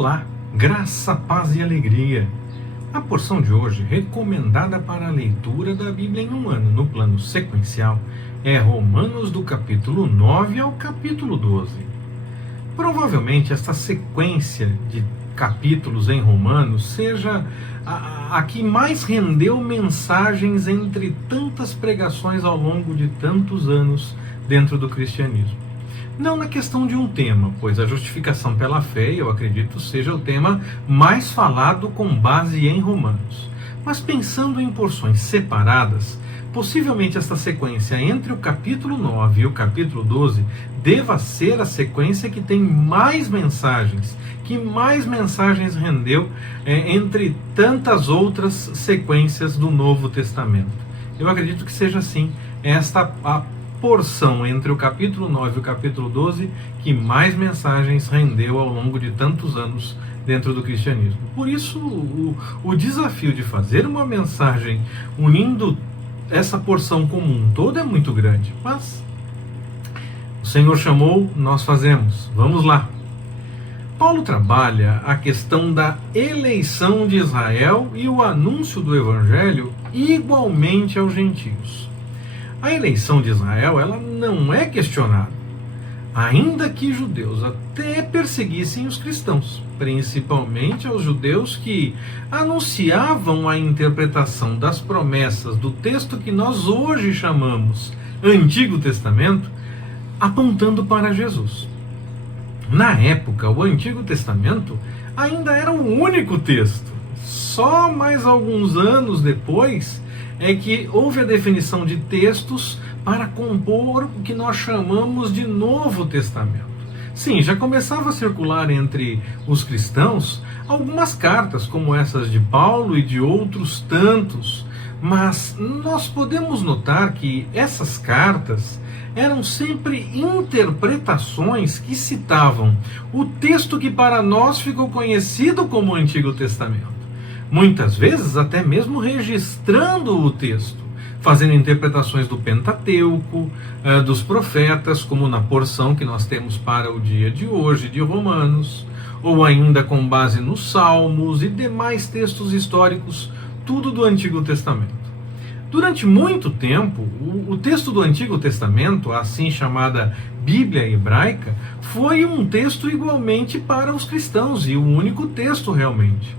Olá, graça, paz e alegria. A porção de hoje, recomendada para a leitura da Bíblia em um ano no plano sequencial, é Romanos do capítulo 9 ao capítulo 12. Provavelmente esta sequência de capítulos em Romanos seja a que mais rendeu mensagens entre tantas pregações ao longo de tantos anos dentro do cristianismo. Não na questão de um tema, pois a justificação pela fé, eu acredito, seja o tema mais falado com base em Romanos. Mas pensando em porções separadas, possivelmente esta sequência entre o capítulo 9 e o capítulo 12 deva ser a sequência que tem mais mensagens, que mais mensagens rendeu entre tantas outras sequências do Novo Testamento. Eu acredito que seja assim esta a porção entre o capítulo 9 e o capítulo 12 que mais mensagens rendeu ao longo de tantos anos dentro do cristianismo. Por isso, o desafio de fazer uma mensagem unindo essa porção como um todo é muito grande. Mas o Senhor chamou, nós fazemos. Vamos lá. Paulo trabalha a questão da eleição de Israel e o anúncio do Evangelho igualmente aos gentios. A eleição de Israel, ela não é questionada, ainda que judeus até perseguissem os cristãos, principalmente aos judeus que anunciavam a interpretação das promessas do texto que nós hoje chamamos Antigo Testamento, apontando para Jesus. Na época, o Antigo Testamento ainda era o único texto. Só mais alguns anos depois é que houve a definição de textos para compor o que nós chamamos de Novo Testamento. Sim, já começava a circular entre os cristãos algumas cartas, como essas de Paulo e de outros tantos, mas nós podemos notar que essas cartas eram sempre interpretações que citavam o texto que para nós ficou conhecido como Antigo Testamento. Muitas vezes até mesmo registrando o texto, fazendo interpretações do Pentateuco, dos profetas, como na porção que nós temos para o dia de hoje de Romanos, ou ainda com base nos Salmos e demais textos históricos, tudo do Antigo Testamento. Durante muito tempo, o texto do Antigo Testamento, a assim chamada Bíblia Hebraica, foi um texto igualmente para os cristãos e o único texto realmente.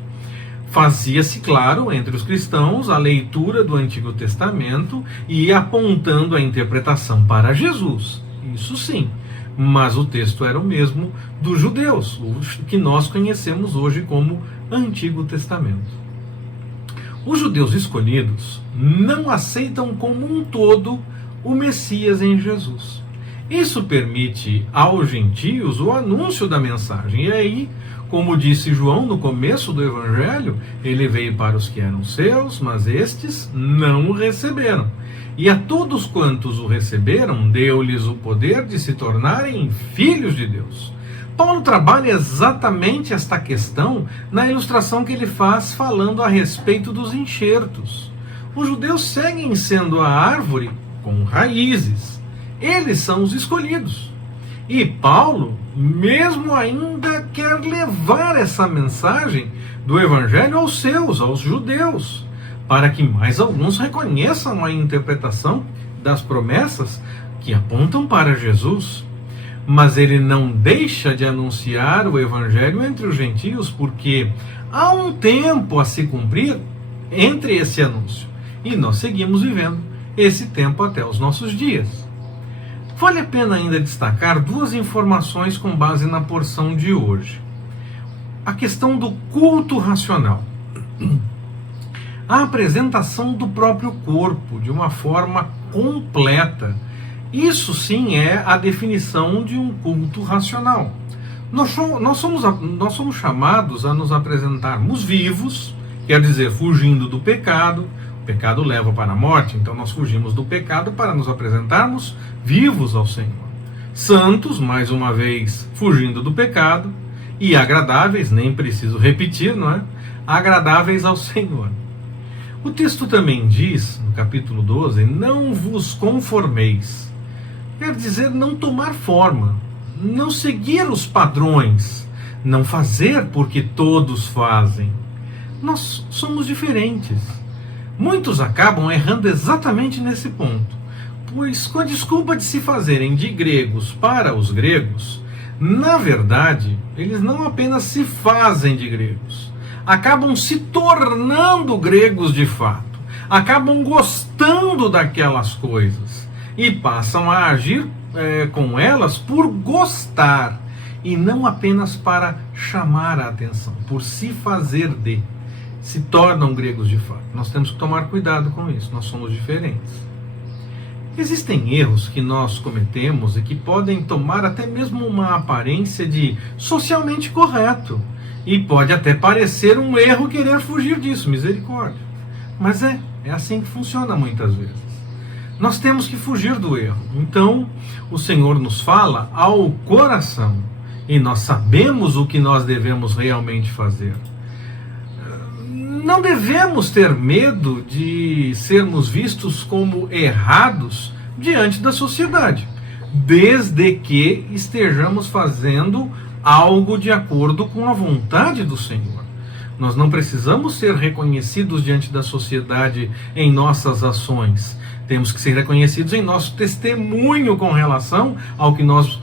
Fazia-se, claro, entre os cristãos a leitura do Antigo Testamento e apontando a interpretação para Jesus. Isso sim, mas o texto era o mesmo dos judeus, o que nós conhecemos hoje como Antigo Testamento. Os judeus escolhidos não aceitam como um todo o Messias em Jesus. Isso permite aos gentios o anúncio da mensagem. E aí, como disse João no começo do Evangelho, ele veio para os que eram seus, mas estes não o receberam. E a todos quantos o receberam, deu-lhes o poder de se tornarem filhos de Deus. Paulo trabalha exatamente esta questão na ilustração que ele faz falando a respeito dos enxertos. Os judeus seguem sendo a árvore com raízes. Eles são os escolhidos. E Paulo, mesmo ainda, quer levar essa mensagem do Evangelho aos seus, aos judeus, para que mais alguns reconheçam a interpretação das promessas que apontam para Jesus. Mas ele não deixa de anunciar o Evangelho entre os gentios, porque há um tempo a se cumprir entre esse anúncio. E nós seguimos vivendo esse tempo até os nossos dias. Vale a pena ainda destacar duas informações com base na porção de hoje. A questão do culto racional. A apresentação do próprio corpo de uma forma completa. Isso sim é a definição de um culto racional. Nós somos chamados a nos apresentarmos vivos, quer dizer, fugindo do pecado. O pecado leva para a morte, então nós fugimos do pecado para nos apresentarmos vivos ao Senhor. Santos, mais uma vez, fugindo do pecado, e agradáveis, nem preciso repetir, não é? Agradáveis ao Senhor. O texto também diz, no capítulo 12, não vos conformeis. Quer dizer, não tomar forma, não seguir os padrões, não fazer porque todos fazem. Nós somos diferentes. Muitos acabam errando exatamente nesse ponto, pois com a desculpa de se fazerem de gregos para os gregos, na verdade, eles não apenas se fazem de gregos, acabam se tornando gregos de fato, acabam gostando daquelas coisas e passam a agir com elas por gostar e não apenas para chamar a atenção, por se fazer de. Se tornam gregos de fato. Nós temos que tomar cuidado com isso, nós somos diferentes. Existem erros que nós cometemos e que podem tomar até mesmo uma aparência de socialmente correto. E pode até parecer um erro querer fugir disso, misericórdia. Mas é assim que funciona muitas vezes. Nós temos que fugir do erro. Então, o Senhor nos fala ao coração e nós sabemos o que nós devemos realmente fazer. Não devemos ter medo de sermos vistos como errados diante da sociedade, desde que estejamos fazendo algo de acordo com a vontade do Senhor. Nós não precisamos ser reconhecidos diante da sociedade em nossas ações. Temos que ser reconhecidos em nosso testemunho com relação ao que nós,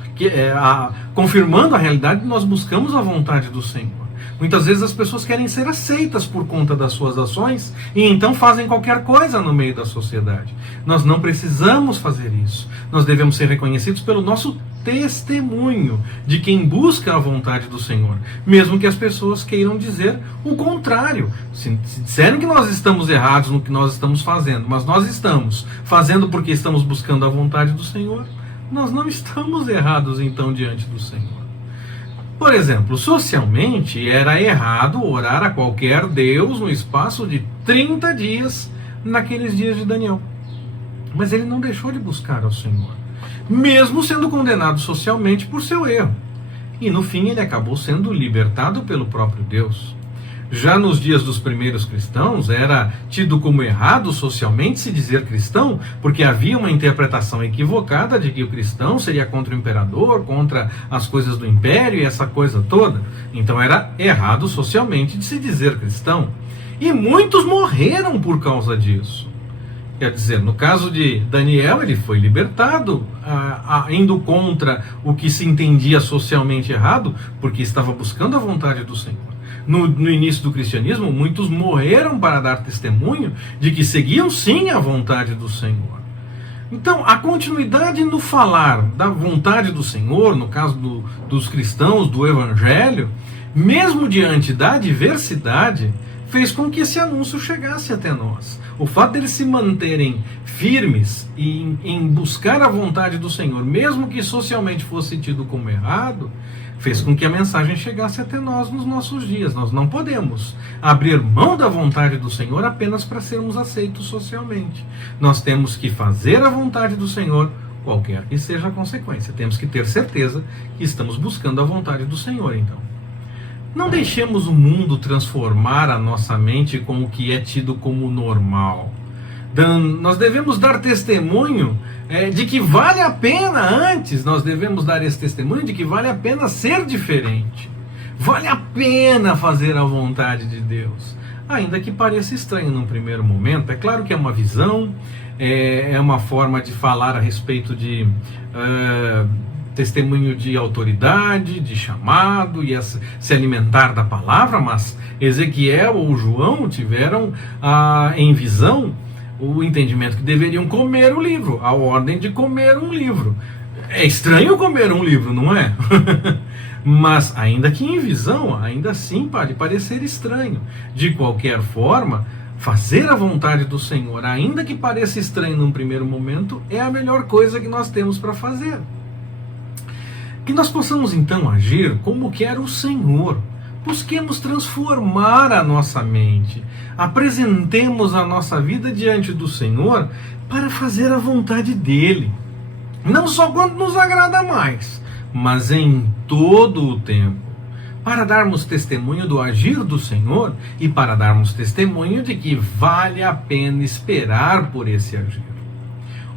confirmando a realidade, nós buscamos a vontade do Senhor. Muitas vezes as pessoas querem ser aceitas por conta das suas ações e então fazem qualquer coisa no meio da sociedade. Nós não precisamos fazer isso. Nós devemos ser reconhecidos pelo nosso testemunho de quem busca a vontade do Senhor, mesmo que as pessoas queiram dizer o contrário. Se disserem que nós estamos errados no que nós estamos fazendo, mas nós estamos fazendo porque estamos buscando a vontade do Senhor, nós não estamos errados então diante do Senhor. Por exemplo, socialmente era errado orar a qualquer Deus no espaço de 30 dias naqueles dias de Daniel. Mas ele não deixou de buscar ao Senhor, mesmo sendo condenado socialmente por seu erro. E no fim ele acabou sendo libertado pelo próprio Deus. Já nos dias dos primeiros cristãos, era tido como errado socialmente se dizer cristão, porque havia uma interpretação equivocada de que o cristão seria contra o imperador, contra as coisas do império e essa coisa toda. Então era errado socialmente de se dizer cristão. E muitos morreram por causa disso. Quer dizer, no caso de Daniel, ele foi libertado, indo contra o que se entendia socialmente errado, porque estava buscando a vontade do Senhor. No início do cristianismo, muitos morreram para dar testemunho de que seguiam sim a vontade do Senhor. Então, a continuidade no falar da vontade do Senhor, no caso dos cristãos, do Evangelho, mesmo diante da adversidade, fez com que esse anúncio chegasse até nós. O fato deles se manterem firmes em buscar a vontade do Senhor, mesmo que socialmente fosse tido como errado, fez com que a mensagem chegasse até nós nos nossos dias. Nós não podemos abrir mão da vontade do Senhor apenas para sermos aceitos socialmente. Nós temos que fazer a vontade do Senhor, qualquer que seja a consequência. Temos que ter certeza que estamos buscando a vontade do Senhor, então. Não deixemos o mundo transformar a nossa mente com o que é tido como normal. Nós devemos dar testemunho de que vale a pena antes, nós devemos dar esse testemunho de que vale a pena ser diferente. Vale a pena fazer a vontade de Deus. Ainda que pareça estranho num primeiro momento, é claro que é uma visão, é uma forma de falar a respeito de testemunho de autoridade, de chamado e se alimentar da palavra, mas Ezequiel ou João tiveram em visão o entendimento que deveriam comer o livro, a ordem de comer um livro. É estranho comer um livro, não é? Mas ainda que em visão, ainda assim pode parecer estranho. De qualquer forma, fazer a vontade do Senhor, ainda que pareça estranho num primeiro momento, é a melhor coisa que nós temos para fazer. Que nós possamos então agir como quer o Senhor. Busquemos transformar a nossa mente. Apresentemos a nossa vida diante do Senhor para fazer a vontade dEle. Não só quando nos agrada mais, mas em todo o tempo. Para darmos testemunho do agir do Senhor e para darmos testemunho de que vale a pena esperar por esse agir.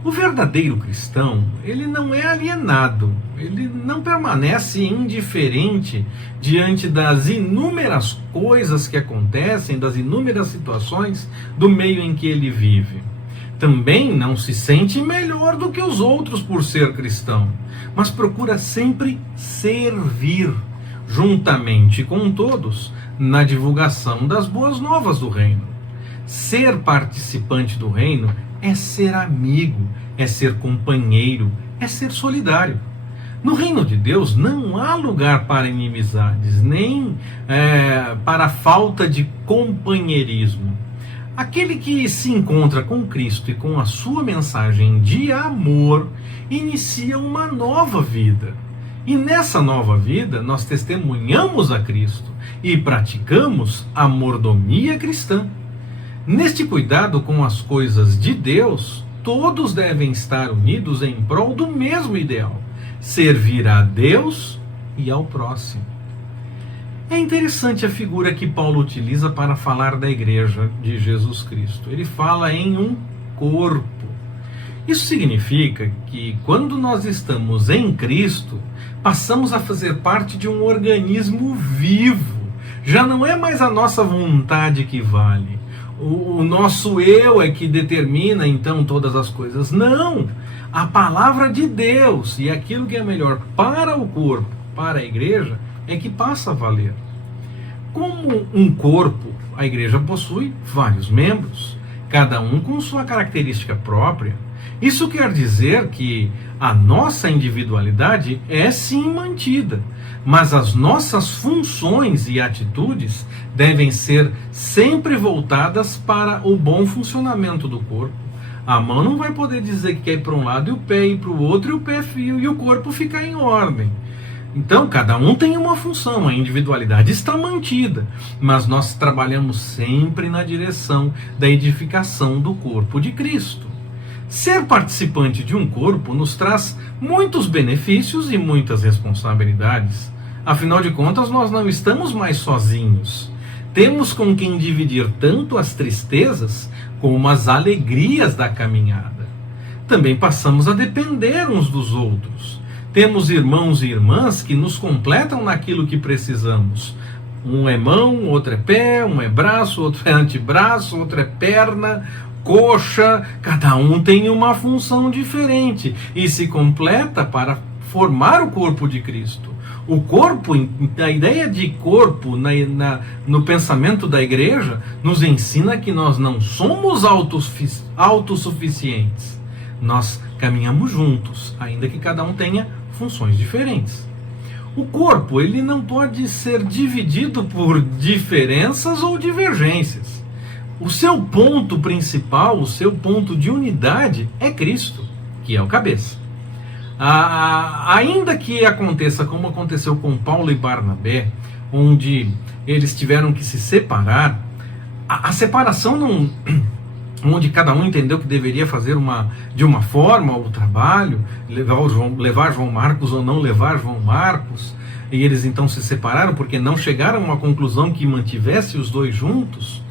O verdadeiro cristão, ele não é alienado, ele não permanece indiferente diante das inúmeras coisas que acontecem, das inúmeras situações do meio em que ele vive. Também não se sente melhor do que os outros por ser cristão, mas procura sempre servir, juntamente com todos, na divulgação das boas novas do reino. Ser participante do reino é ser amigo, é ser companheiro, é ser solidário. No reino de Deus não há lugar para inimizades, nem para falta de companheirismo. Aquele que se encontra com Cristo e com a sua mensagem de amor, inicia uma nova vida. E nessa nova vida nós testemunhamos a Cristo e praticamos a mordomia cristã. Neste cuidado com as coisas de Deus, todos devem estar unidos em prol do mesmo ideal: servir a Deus e ao próximo. É interessante a figura que Paulo utiliza para falar da igreja de Jesus Cristo. Ele fala em um corpo. Isso significa que quando nós estamos em Cristo, passamos a fazer parte de um organismo vivo. Já não é mais a nossa vontade que vale. O nosso eu é que determina então todas as coisas. Não! A palavra de Deus e aquilo que é melhor para o corpo, para a igreja, é que passa a valer. Como um corpo, a igreja possui vários membros, cada um com sua característica própria. Isso quer dizer que a nossa individualidade é sim mantida, mas as nossas funções e atitudes devem ser sempre voltadas para o bom funcionamento do corpo. A mão não vai poder dizer que quer ir para um lado e o pé ir para o outro, e o pé e o corpo ficar em ordem. Então, cada um tem uma função, a individualidade está mantida, mas nós trabalhamos sempre na direção da edificação do corpo de Cristo. Ser participante de um corpo nos traz muitos benefícios e muitas responsabilidades. Afinal de contas, nós não estamos mais sozinhos. Temos com quem dividir tanto as tristezas como as alegrias da caminhada. Também passamos a depender uns dos outros. Temos irmãos e irmãs que nos completam naquilo que precisamos. Um é mão, outro é pé, um é braço, outro é antebraço, outro é perna, coxa. Cada um tem uma função diferente e se completa para formar o corpo de Cristo. O corpo, a ideia de corpo no pensamento da igreja, nos ensina que nós não somos autossuficientes. Nós caminhamos juntos, ainda que cada um tenha funções diferentes. O corpo, ele não pode ser dividido por diferenças ou divergências. O seu ponto principal, o seu ponto de unidade é Cristo, que é o cabeça. Ainda que aconteça como aconteceu com Paulo e Barnabé, onde eles tiveram que se separar, a separação não, onde cada um entendeu que deveria fazer de uma forma o trabalho, levar João Marcos ou não levar João Marcos, e eles então se separaram porque não chegaram a uma conclusão que mantivesse os dois juntos.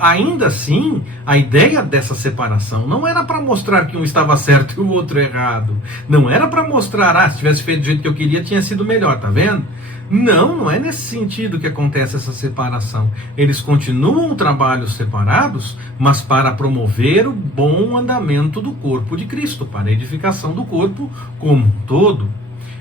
Ainda assim, a ideia dessa separação não era para mostrar que um estava certo e o outro errado. Não era para mostrar, se tivesse feito do jeito que eu queria, tinha sido melhor, tá vendo? Não é nesse sentido que acontece essa separação. Eles continuam trabalhos separados, mas para promover o bom andamento do corpo de Cristo, para a edificação do corpo como um todo.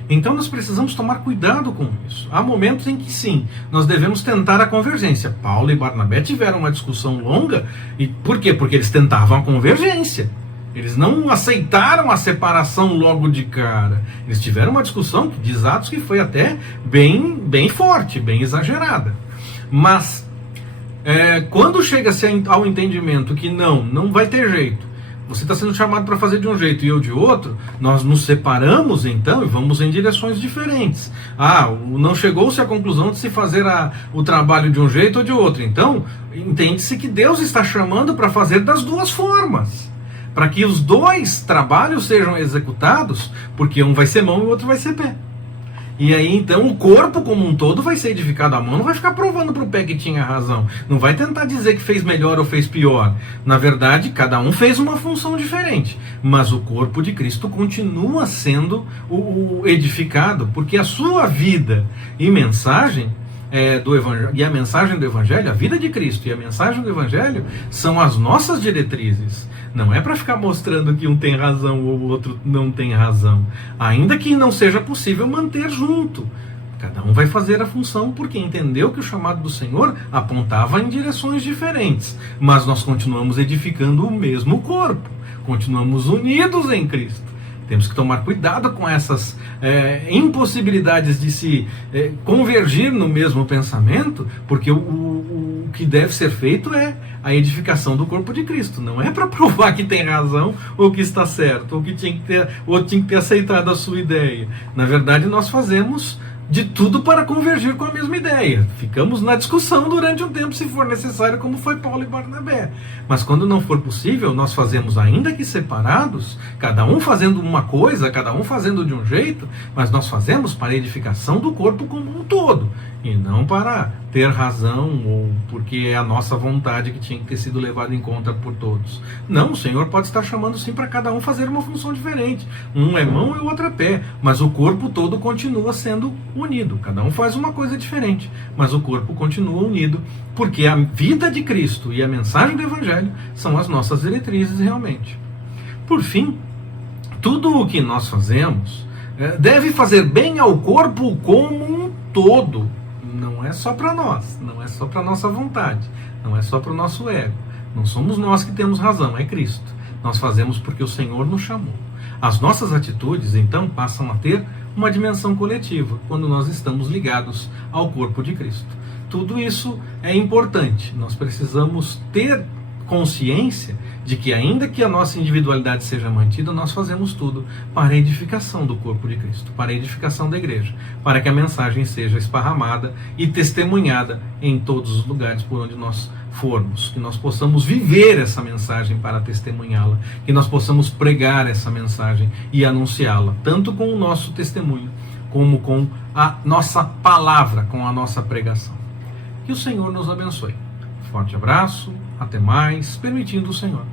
Então nós precisamos tomar cuidado com isso. Há momentos em que sim, nós devemos tentar a convergência. Paulo e Barnabé tiveram uma discussão longa. E por quê? Porque eles tentavam a convergência. Eles não aceitaram a separação logo de cara. Eles tiveram uma discussão, que diz Atos, que foi até bem forte, bem exagerada. Mas quando chega-se ao entendimento que não vai ter jeito, você está sendo chamado para fazer de um jeito e eu de outro, nós nos separamos então e vamos em direções diferentes. Não chegou-se à conclusão de se fazer o trabalho de um jeito ou de outro. Então, entende-se que Deus está chamando para fazer das duas formas, para que os dois trabalhos sejam executados, porque um vai ser mão e o outro vai ser pé. E aí então o corpo como um todo vai ser edificado. A mão não vai ficar provando para o pé que tinha razão. Não vai tentar dizer que fez melhor ou fez pior. Na verdade, cada um fez uma função diferente. Mas o corpo de Cristo continua sendo o edificado, porque a sua vida e mensagem do Evangelho, e a mensagem do Evangelho, a vida de Cristo e a mensagem do Evangelho são as nossas diretrizes. Não é para ficar mostrando que um tem razão ou o outro não tem razão. Ainda que não seja possível manter junto. Cada um vai fazer a função porque entendeu que o chamado do Senhor apontava em direções diferentes. Mas nós continuamos edificando o mesmo corpo. Continuamos unidos em Cristo. Temos que tomar cuidado com essas impossibilidades de se convergir no mesmo pensamento, porque o que deve ser feito é a edificação do corpo de Cristo. Não é para provar que tem razão ou que está certo, ou que tinha que ter aceitado a sua ideia. Na verdade, nós fazemos de tudo para convergir com a mesma ideia. Ficamos na discussão durante um tempo, se for necessário, como foi Paulo e Barnabé. Mas quando não for possível, nós fazemos, ainda que separados, cada um fazendo uma coisa, cada um fazendo de um jeito, mas nós fazemos para a edificação do corpo como um todo, e não para ter razão ou porque é a nossa vontade que tinha que ter sido levada em conta por todos. Não, o Senhor pode estar chamando sim para cada um fazer uma função diferente. Um é mão e o outro é pé, mas o corpo todo continua sendo unido. Cada um faz uma coisa diferente, mas o corpo continua unido, porque a vida de Cristo e a mensagem do Evangelho são as nossas diretrizes realmente. Por fim, tudo o que nós fazemos deve fazer bem ao corpo como um todo. Não é só para nós, não é só para nossa vontade, não é só para o nosso ego. Não somos nós que temos razão, é Cristo. Nós fazemos porque o Senhor nos chamou. As nossas atitudes, então, passam a ter uma dimensão coletiva, quando nós estamos ligados ao corpo de Cristo. Tudo isso é importante. Nós precisamos ter consciência de que, ainda que a nossa individualidade seja mantida, nós fazemos tudo para a edificação do corpo de Cristo, para a edificação da igreja, para que a mensagem seja esparramada e testemunhada em todos os lugares por onde nós formos, que nós possamos viver essa mensagem para testemunhá-la, que nós possamos pregar essa mensagem e anunciá-la, tanto com o nosso testemunho, como com a nossa palavra, com a nossa pregação. Que o Senhor nos abençoe. Forte abraço, até mais, permitindo o Senhor.